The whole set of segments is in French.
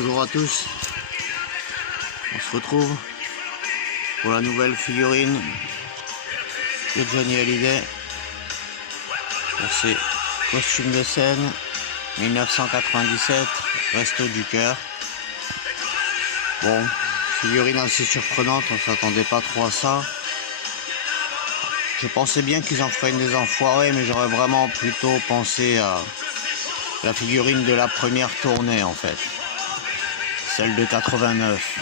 Bonjour à tous, on se retrouve pour la nouvelle figurine de Johnny Hallyday. C'est costume de scène 1997, Resto du Cœur. Bon, figurine assez surprenante, on s'attendait pas trop à ça. Je pensais bien qu'ils en feraient une des enfoirés, mais j'aurais vraiment plutôt pensé à la figurine de la première tournée en fait. Celle de 89.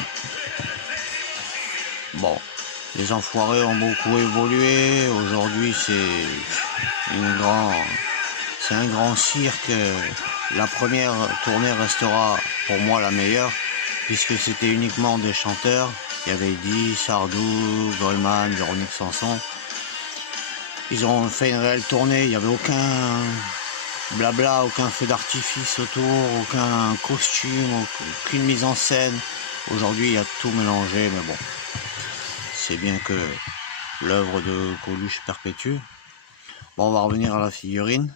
Bon, les enfoirés ont beaucoup évolué. Aujourd'hui, c'est un grand cirque. La première tournée restera pour moi la meilleure, puisque c'était uniquement des chanteurs. Il y avait Eddy, Sardou, Goldman, Véronique Sanson. Ils ont fait une réelle tournée. Il n'y avait aucun blabla, aucun feu d'artifice autour, aucun costume, aucune mise en scène. Aujourd'hui, il y a tout mélangé, mais bon, c'est bien que l'œuvre de Coluche perpétue. Bon, on va revenir à la figurine.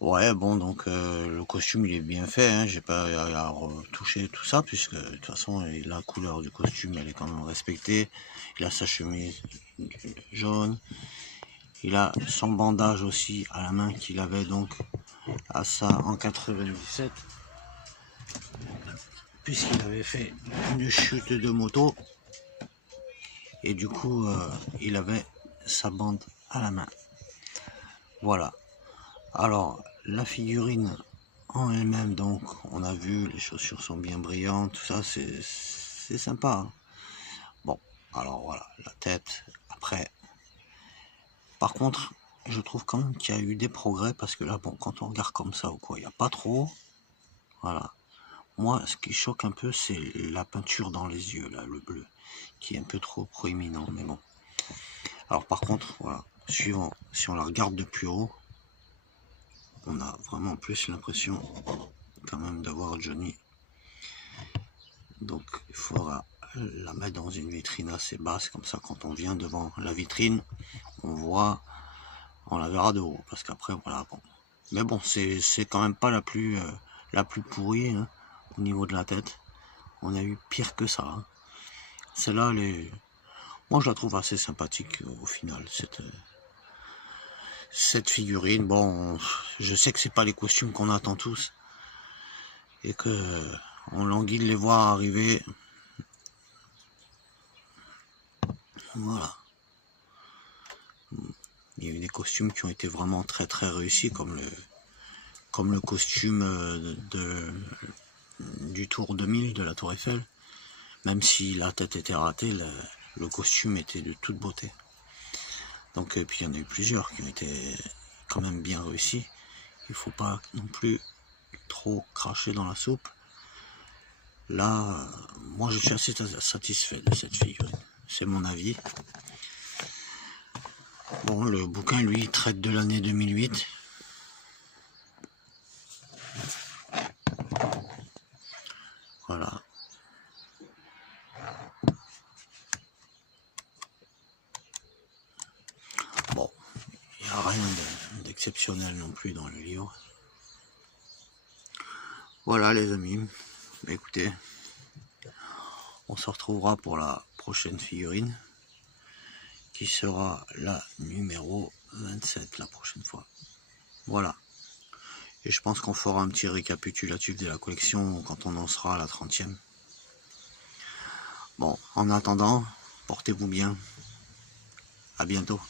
Ouais, bon, donc le costume, il est bien fait, hein, j'ai pas à retoucher tout ça, puisque de toute façon, la couleur du costume, elle est quand même respectée. Il a sa chemise jaune. Il a son bandage aussi à la main qu'il avait donc à ça en 97, puisqu'il avait fait une chute de moto et du coup il avait sa bande à la main. Voilà. Alors la figurine en elle-même, donc on a vu, les chaussures sont bien brillantes, tout ça, c'est sympa, hein. Bon, alors voilà, la tête après. Par contre, je trouve quand même qu'il y a eu des progrès, parce que là, bon, quand on regarde comme ça ou quoi, il n'y a pas trop. Voilà. Moi, ce qui choque un peu, c'est la peinture dans les yeux, là, le bleu, qui est un peu trop proéminent, mais bon. Alors par contre, voilà, suivant, si on la regarde de plus haut, on a vraiment plus l'impression quand même d'avoir Johnny. Donc il faudra la mettre dans une vitrine assez basse, comme ça quand on vient devant la vitrine, on la verra de haut, parce qu'après voilà, bon. Mais bon, c'est quand même pas la plus pourrie, hein, au niveau de la tête. On a eu pire que ça, hein. Celle-là, moi je la trouve assez sympathique au final, cette figurine. Bon, je sais que c'est pas les costumes qu'on attend tous, et que on languit de les voir arriver. Voilà. Il y a eu des costumes qui ont été vraiment très très réussis, comme le costume du Tour 2000 de la Tour Eiffel. Même si la tête était ratée, le costume était de toute beauté. Donc, et puis il y en a eu plusieurs qui ont été quand même bien réussis. Il faut pas non plus trop cracher dans la soupe. Là, moi je suis assez satisfait de cette figurine. C'est mon avis. Bon, le bouquin, lui, traite de l'année 2008. Voilà. Bon, il n'y a rien d'exceptionnel non plus dans le livre. Voilà les amis. Bah, écoutez, on se retrouvera pour la prochaine figurine, qui sera la numéro 27 la prochaine fois. Voilà. Et je pense qu'on fera un petit récapitulatif de la collection quand on en sera à la 30e. Bon, en attendant, portez-vous bien. À bientôt.